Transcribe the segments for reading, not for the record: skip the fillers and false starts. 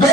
2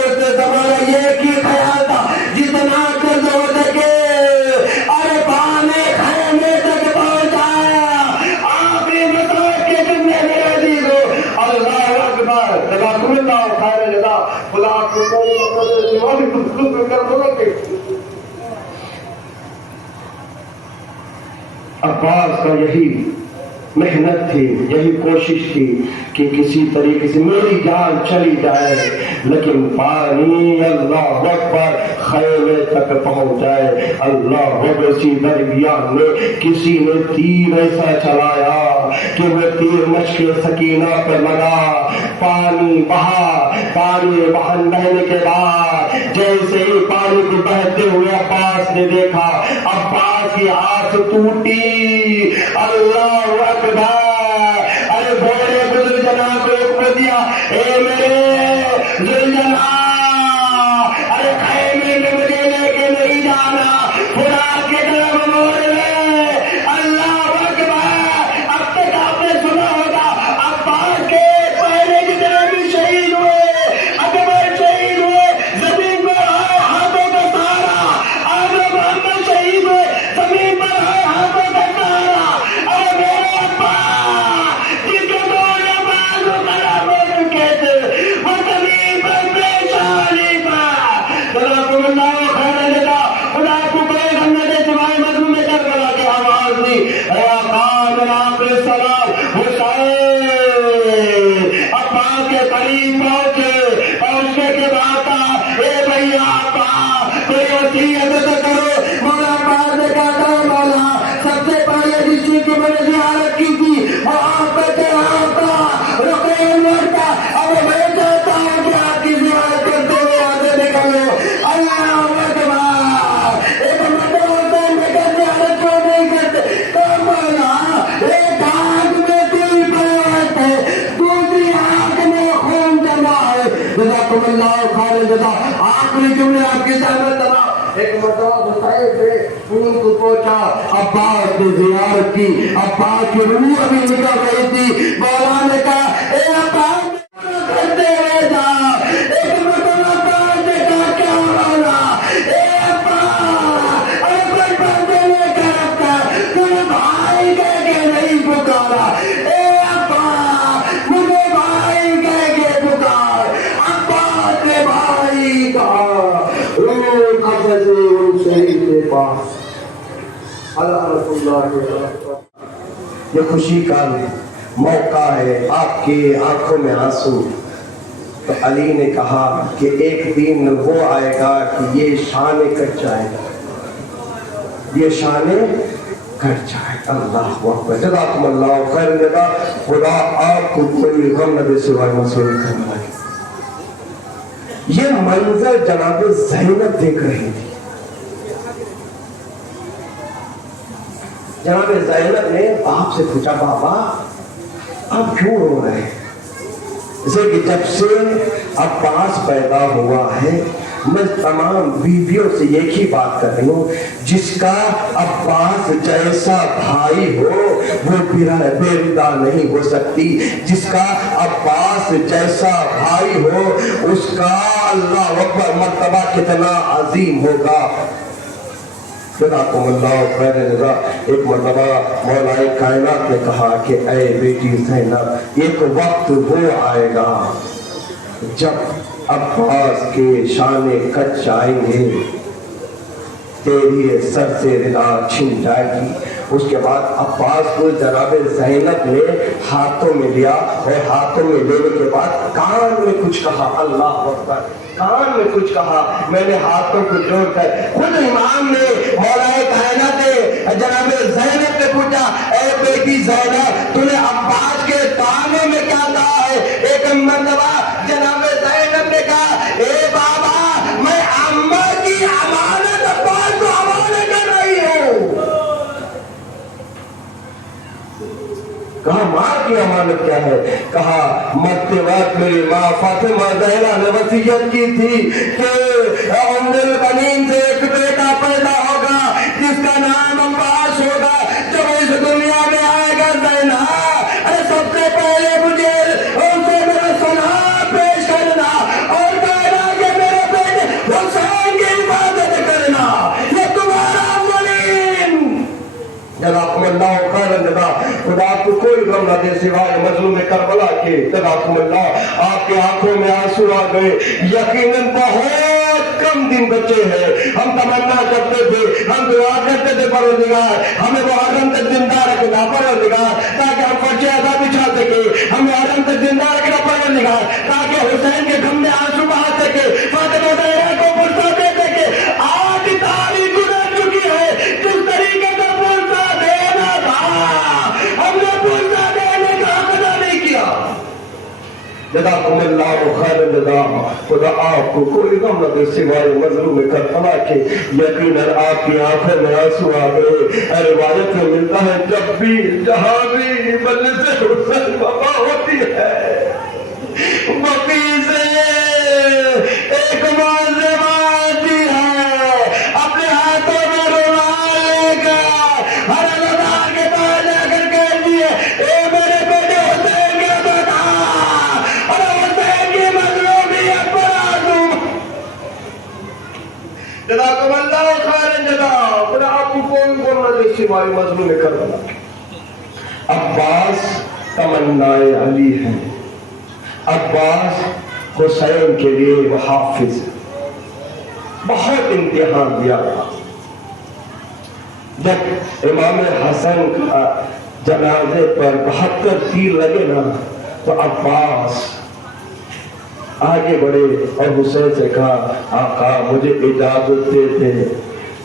دوست زمانہ یہ کی خیال تھا جتنا جلد ہو سکے ارے پانے خیمے تک پہنچایا آخری مسائل کے جملے میرے عزیز ہو اللہ اکبر جزاکم اللہ خیر جزا خدا کو عباس کا یہی محنت تھی یہی کوشش تھی کہ کسی طریقے سے میری جان چلی جائے لیکن پانی اللہ اکبر خیمے تک پہنچ جائے اللہ اکبر اسی درمیان میں کسی نے تیر ایسا چلایا کہ وہ تیر مشق سکینہ پر لگا پانی بہنے کے بعد جیسے ہی پانی کو بہتے ہوئے عباس نے دیکھا عباس کی آنکھ ٹوٹی اللہ اکبر ارے بولے ذوالجنا کو حکم دیا اے میرے ذوالجنا ارے خیمے میں مجھے لے کے نہیں جانا خدا کی طرف موڑ لے اللہ اکبر اب تک آپ نے سنا ہوگا عباس کے پہلے جتنے بھی شہید ہوئے اکبر شہید ہوئے زمین پر آئے ہاتھوں کا سہارا آدم محمد شہید ہوئے زمین پر آئے ہاتھوں کا سہارا اور میرے ابا جن کے دور عباس کو خراب ہو چکے تھے وہ زمین پر پیشانی پر جزاکم اللہ خیر جزا خدا کو کوئی غم نہ دے سوائے مظلوم کربلا کی آواز دی اے آقا جناب السلام حسین عباس کے قریب پہنچنے کے بعد اے بھیا آقا کوئی وصیت تو کرو مولا عباس نے کہا تھا مولا سب سے پہلے جس چیز کی میں نے زیارت کی تھی وہ آپ کا رقیہ انور کا اب میں چاہتا ہوں کہ آپ کی زیارت کرتے ہوئے آگے نکلو اللہ اکبر ایک مرتبہ ہوتا ہے میں کہ زیارت کیوں نہیں کرتے تو مولا ایک آنکھ میں تیر پڑے تھے دوسری آنکھ میں خون جمع ہے جزاکم اللہ خیر جزا آخری جملے آپ کی زحمت تمام ایک مرتبہ حسین سے خون کو پہنچا عباس نے زیارت کی عباس کی روح ابھی نکل رہی تھی مولا نے کہا اے عباس کرتے رہ جا ایک مرتبہ عباس نے کہا کیا مولا اے عباس ارے کوئی بندے نے کہا تجھے بھائی کہہ کے نہیں پکارا اے عباس مجھے بھائی کہہ کے پکار عباس نے بھائی کہا روح قبض شہید کے پاس اللہ رسول اللہ یہ خوشی کا موقع ہے آپ کی آنکھوں میں آنسو تو علی نے کہا کہ ایک دن وہ آئے گا کہ یہ شانے کٹ جائے گا یہ شانے کٹ جائے گا اللہ اکبر جزاکم اللہ خیر جزا خدا آپ کو کوئی غم نہ دے سوائے مسئول کرنا ہے یہ منظر جناب زینب دیکھ رہی تھی جناب زینب نے باپ سے پوچھا بابا آپ کیوں رو رہے ہیں اسے کہ جب سے عباس پیدا ہوا ہے میں تمام بیویوں سے ایک ہی بات کر رہی ہوں جس کا عباس جیسا بھائی ہو وہ بے ردا نہیں ہو سکتی جس کا عباس جیسا بھائی ہو اس کا اللہ اکبر مرتبہ کتنا عظیم ہوگا جزاکم اللہ خیر جزا ایک مرتبہ مولا کائنات نے کہا کہ اے بیٹی زینب ایک وقت وہ آئے گا جب عباس کے شانے کٹ جائیں گے تیری سر سے ردا چھن جائے گی اس کے بعد عباس کو جناب زینب نے ہاتھوں میں لیا اور ہاتھوں میں لینے کے بعد کان میں کچھ کہا اللہ اکبر کان میں کچھ کہا میں نے ہاتھوں کو جوڑ کر خود امام نے مولا کائنات نے جناب زینب نے پوچھا اے بیٹی زینب تو نے عباس کے کانوں میں کیا کہا ہے ایک مرتبہ جناب زینب نے کہا اے بابا میں اماں کی امانت عباس کو حوالے کر رہی ہوں کہا ماں کی امانت کیا ہے کہا مرتے وقت میری ماں فاطمہ زہرا نے وصیت کی تھی کہ ام البنین سے ایک بیٹا پیدا ہوگا جس کا نام عباس ہوگا جب اس دنیا میں آئے گا زینب سب سے پہلے مجھے ان سے میرا سلام پیش کرنا اور کہنا کہ کو کوئی غم نہ دے سوائے مظلوم کربلا کے. جزاکم اللہ. آپ کی آنکھوں میں آنسو آ گئے. یقیناً بہت کم دن بچے ہیں. ہم تمنا کرتے تھے, ہم دعا کرتے تھے پروردگار ہمیں محرم تک زندہ رکھنا پروردگار, تاکہ ہم فرش ادا بچھا سکے. ہم محرم تک زندہ رکھنا پروردگار تاکہ حسین کے غم میں آنسو بہا سکے, فاطمہ زہرا کو پرسا دے سکے. آج تاریخ گزر چکی ہے, کس طریقے سے پرسا دینا تھا ہم نے پرسا دینے کا ادا نہیں کیا. جزاکم اللہ خیر الجزا. خدا آپ کو کوئی غم نہ دے سوائے مظلوم کربلا کے. یقیناً آپ کی آنکھوں میں آنسو آ گئے. روایت میں ملتا ہے جب بھی جہاں بھی مجلس حسین وفا ہوتی ہے, وفی سے ایک معذب آتی ہے اپنے ہاتھوں میں رومال لے کر ہر اللہ کے پاس جا کر کہتی ہے اے میرے بیٹے حسین کے بتا اور حسین کی مظلومیت پر آنسو. جزاکم اللہ خیر جزا. خدا آپ کو کوئی غم نہ دے سوائے مظلوم کربلا. عباس تمنائے علی ہیں. عباس حسین کے لیے وہ حافظ, بہت امتحان دیا. جب امام حسن کا جنازے پر 72 تیر لگے نا تو عباس آگے بڑھے اور حسین سے کہا آقا مجھے اجازت دے دے.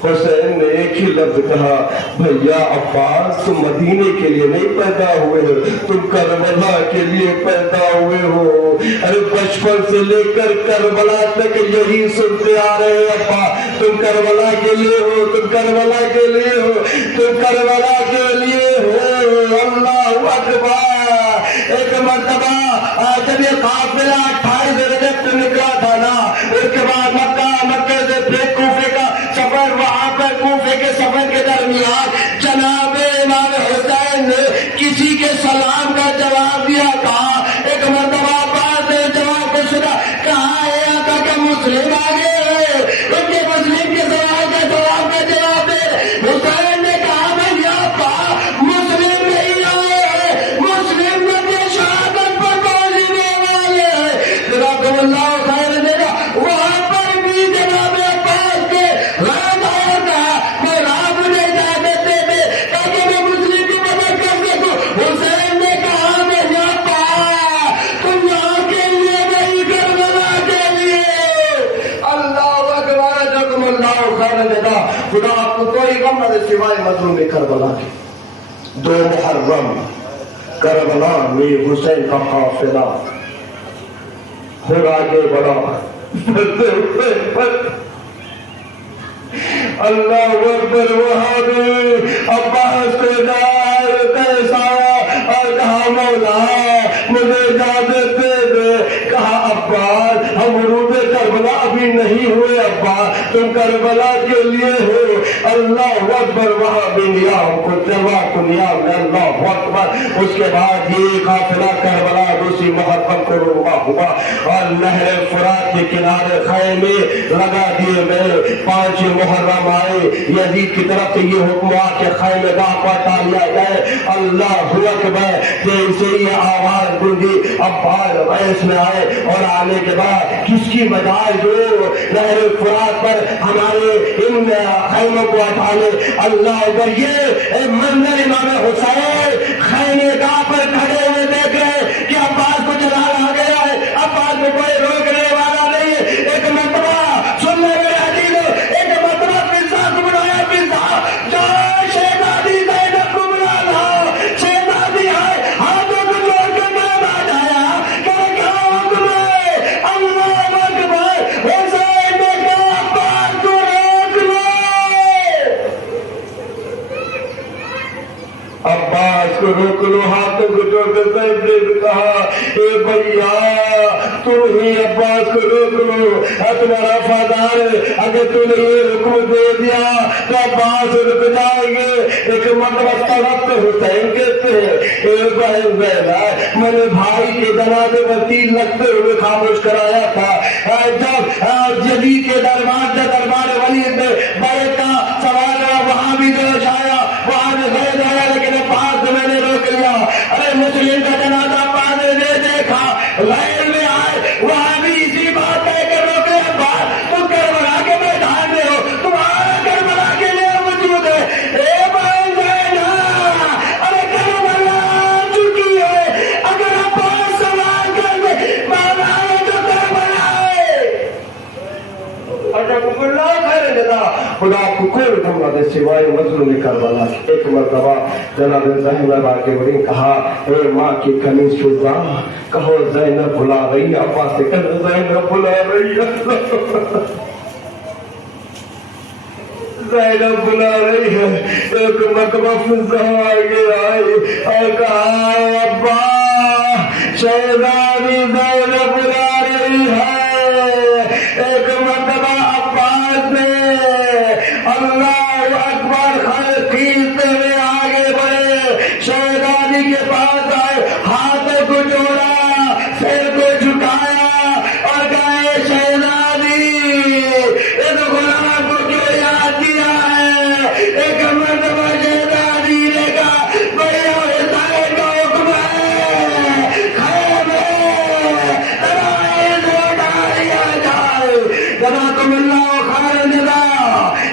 حسین نے ایک ہی لفظ کہا بھیا عباس تم مدینے کے لیے نہیں پیدا ہوئے ہو, تم کربلا کے لیے پیدا ہوئے ہو. ارے بچپن سے لے کر کربلا تک یہی سنتے آ رہے ہیں ابا تم کربلا کے لیے ہو, تم کربلا کے لیے ہو, تم کربلا کے لیے ہو. اللہ اکبر. ایک مرتبہ جب یہ قافلہ 28 رجب سے نکلا تھا نا, اس کے بعد مکے سے پھر کوفے کا سفر, وہاں پر کوفے کے سفر کے درمیان جناب امام حسین نے کسی کے سلام کا جواب دیا تھا. ایک مرتبہ بعد نے جواب کو سنا, کہا ہے آقا کہ مسلم آگے ہے, ان کے مسلم کے سوال کا جواب دے. حسین نے کہا بھائی آقا مسلم نہیں آئے ہیں, مسلم نے شہادت پر پہنچنے والے ہیں. جزاکم اللہ خیر جزا. وہاں پر بھی جناب عباس کے حسین نے کہا میں تم یہاں کے لیے نہیں کربلا کے لیے. اللہ اکبر. جزاکم اللہ خیر جزا. خدا آپ کو کوئی غم نہ دے سوائے مظلوم کربلا کے. 2 محرم کربلا میں حسین کا قافلہ پھر آگے بڑھا. اللہ اکبر. وہاں بھی عباس کو کیسا اور کہا مولا مجھے اجازت دے دے. کہا عباس ہم عروج کربلا ابھی نہیں ہوئے عباس, تم کربلا کے لیے ہو. اللہ اکبر. وہاں بھی نیام کو جوا کو نیام میں اللہ اکبر. اس کے بعد یہ قافلہ کربلا 2 محرم کو روانہ ہوا اور نہر فرات کے کنارے خیمے لگا دیے گئے. 5 محرم آئے, یزید کی طرف سے یہ حکم ہوا کہ خیمے گاہ پر ڈالیا جائے. اللہ اکبر. جیسے یہ آواز گونجی عباس ریس میں آئے اور آنے کے بعد کس کی مجال جو نہر فرات پر ہمارے ان خیموں کو ہٹانے. اللہ اکبر. یہ منظر امام حسین خیمے گاہ پر کھڑے ہوئے دیکھ رہے کہ عباس کو جلال آ گیا ہے. عباس میں کوئی روکنے والا نہیں ہے. ایک مرتبہ سننے میں عزیز, ایک مرتبہ پنسا کو بلایا. پنسا جو شہزادی زینب کو بلانا, شہزادی ہے ہاتھوں کو جوڑ کے نام آ جایا کہ کیا حکم ہے. اللہ اکبر. حسین نے کہا عباس کو روک لو. عباس کو روک لو. ہاتھوں کو جوڑ کے زینب نے کہا اے بھیا تم ہی عباس کو روک لو, تمہارا فادار ہے. اگر تم نے یہ حکم دے دیا تو عباس رک جائیں گے. ایک مرتبہ طرف حسین کہتے ہیں اے بہن بینا میں نے بھائی کے جنازے پر تیر لگتے ہوئے خاموش کرایا تھا. جب یزید کے دربار ولید میں بیعت کا سوال ہے وہاں بھی جوش آیا, وہاں بھی غیر آیا, لیکن عباس میں نے روک لیا. اللہ خیر جزا خدا کو کوئی دھمہ دے سوائے مظلوم کربلا کی. ایک مرتبہ جناب زینب آگے بڑھی کہا اے ماں کی کنی سوزا کہو زینب بلا رہی ہے. ابا سے کہا زینب بلا رہی ہے زینب بلا رہی ہے. ایک مرتبہ فضا آگے آئی اور کہا ابا شہزادی زینب بلا رہی ہے. ایک مرتبہ عباس نے اللہ اکبر کھیلتے ہوئے آگے بڑھے شہزادی کے پاس آئے ہاتھوں کو جوڑا سر کو جھکایا اور کہا شہزادی اس غلام کو کیوں یاد کیا ہے. ایک مرتبہ شہزادی نے کہا بھیا حسین کا حکم ہے خیر جزاکم اللہ خیر جزا.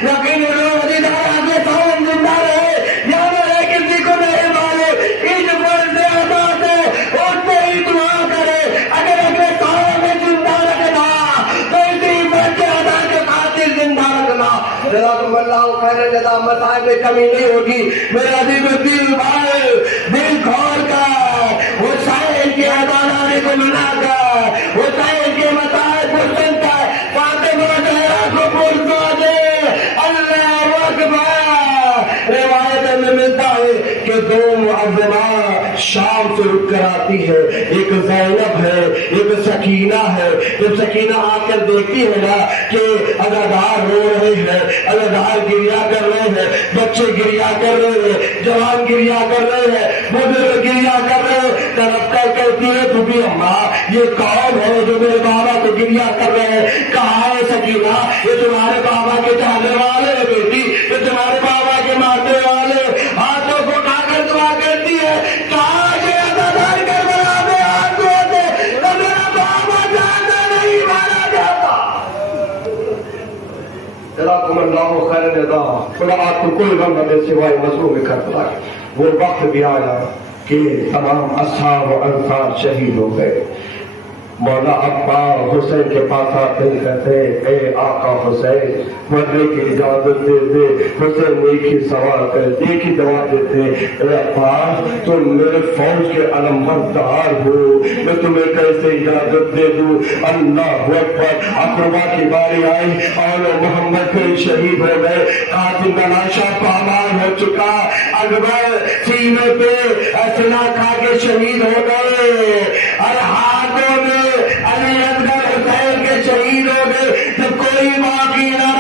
یقین زندہ رہے یا میرے کسی کو نہیں معلوم اس پر سے آزاد ہے اٹھتے ہی دعا کرے. اگر اگلے سال میں زندہ رکھنا تو اسی پر سے ادا کے خاطر زندہ رکھنا. جزاکم اللہ خیر جزا. مسائل میں کمی نہیں ہوگی میرا دل بھائی دل کھول کر حسین کے ادارانے کو منا کر حسین کے مسائل کو سن کر فاطمہ زہرا کو پرسو دے. اللہ اکبر. روایت میں ملتا ہے کہ دو معظمات شام سے رک کر آتی ہے. ایک زینب ہے ایک سکینہ ہے. جب سکینہ آ کر دیکھتی ہے نا کہ ادادار رو رہے ہیں ادادار گریا کر رہے ہیں بچے گریا کر رہے ہیں جوان گریا کر رہے ہیں بزرگ گریا کر رہے ہیں طرف کر کہتی ہے بھوبی اماں یہ کون ہے جو میرے بابا کو گریا کر رہے ہیں. کہاں ہے سکینہ یہ تمہارے بابا کے چاہنے والے ہیں بیٹی یہ تمہارے بابا کے مارنے والے. ہاتھوں کو اٹھا کر دعا کرتی ہے کہاں یہ ادادار کربلا میں ہاتھ دھوتے تو میرا بابا جاتا نہیں مارا جاتا. جزاکم اللہ خیر جزا. خدا آپ کو کوئی غم نہ دے سوائے مظلوم کربلا. وہ وقت بھی آیا کہ تمام اصحاب و انصار شہید ہو گئے. مولا عباس حسین کے پاس آتے ہیں کہتے اے آقا حسین مرنے کی اجازت دے دے. حسین ایک ہی سوال کرتے ایک ہی جواب دیتے اے عباس تم میرے فوج کے علمبردار ہو میں تمہیں کیسے اجازت دے دوں. اللہ اکبر. اقربا کی باری آئی اور محمد پہ شہید ہو گئے. قاسم کا لاشا پامال ہو چکا. اکبر سینے پہ اسلحہ کھا کے شہید ہو گئے اور ہاتھوں میں علی اصغر حسین کے شہید ہو گئے. جب کوئی باقی نہ